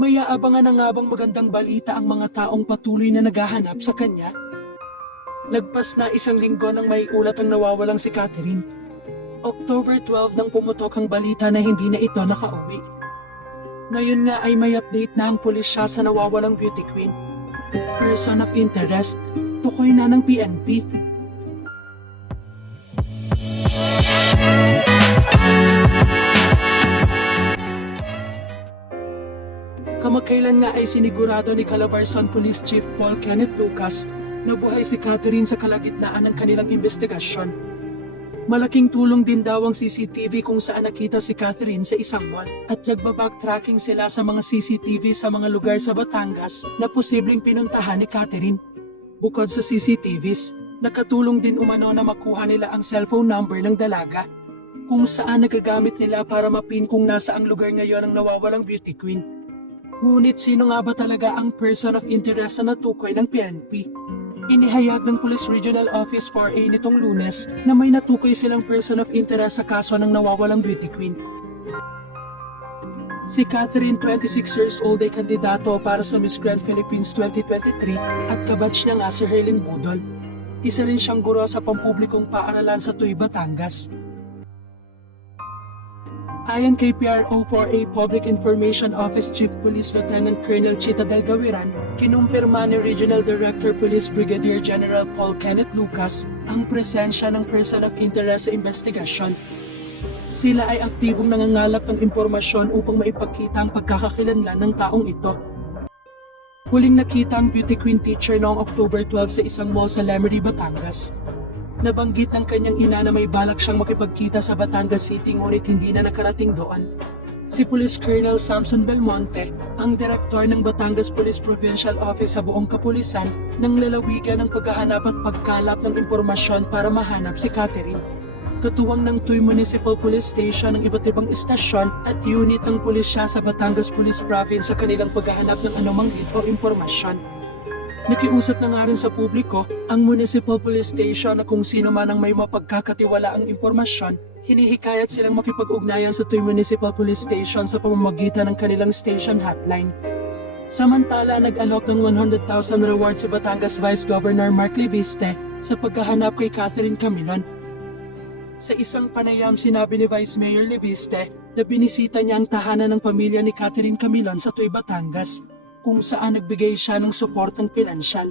May aabangan na nga bang magandang balita ang mga taong patuloy na naghahanap sa kanya? Lagpas na isang linggo nang may ulat ang nawawalang si Catherine. October 12 nang pumutok ang balita na hindi na ito nakauwi. Ngayon nga ay may update na ang pulisya sa nawawalang beauty queen. Person of interest, tukoy na ng PNP. Kamakailan nga ay sinigurado ni Calabarzon Police Chief Paul Kenneth Lucas na buhay si Catherine sa kalagitnaan ng kanilang investigasyon. Malaking tulong din daw ang CCTV kung saan nakita si Catherine sa isang mall at nagbabacktracking sila sa mga CCTV sa mga lugar sa Batangas na posibleng pinuntahan ni Catherine. Bukod sa CCTVs, nakatulong din umano na makuha nila ang cellphone number ng dalaga kung saan nagagamit nila para mapin kung nasa ang lugar ngayon ang nawawalang beauty queen. Ngunit sino nga ba talaga ang person of interest na natukoy ng PNP? Inihayag ng Police Regional Office 4A nitong Lunes na may natukoy silang person of interest sa kaso ng nawawalang beauty queen. Si Catherine, 26 years old, ay kandidato para sa Miss Grand Philippines 2023 at kabatch niya nga si Herlin Budol. Isa rin siyang guro sa pampublikong paaralan sa Tuy, Batangas. Ayon kay PRO4A Public Information Office Chief Police Lieutenant Colonel Chita Del Gaviran, kinumpirma ni Regional Director Police Brigadier General Paul Kenneth Lucas ang presensya ng person of interest sa investigasyon. Sila ay aktibong nangangalap ng impormasyon upang maipakita ang pagkakakilanlan ng taong ito. Huling nakita ang beauty queen teacher noong October 12 sa isang mall sa Lemery, Batangas. Nabanggit ng kanyang ina na may balak siyang makipagkita sa Batangas City ngunit hindi na nakarating doon. Si Police Colonel Samson Belmonte, ang direktor ng Batangas Police Provincial Office sa buong kapulisan, nang lalawigan ng paghahanap at pagkalap ng impormasyon para mahanap si Catherine. Katuwang ng Tuy Municipal Police Station ng iba't ibang istasyon at unit ng pulisya sa Batangas Police Province sa kanilang paghahanap ng anumang lead o impormasyon. Nakiusap na nga rin sa publiko ang Municipal Police Station na kung sino man ang may mapagkakatiwalaang impormasyon, hinihikayat silang makipag-ugnayan sa Tuy Municipal Police Station sa pamamagitan ng kanilang station hotline. Samantala, nag-alok ng 100,000 reward si Batangas Vice Governor Mark Leviste sa paghahanap kay Catherine Camilon. Sa isang panayam, sinabi ni Vice Mayor Leviste na binisita niya ang tahanan ng pamilya ni Catherine Camilon sa Tuy, Batangas, kung saan nagbigay siya ng suportang pinansyal.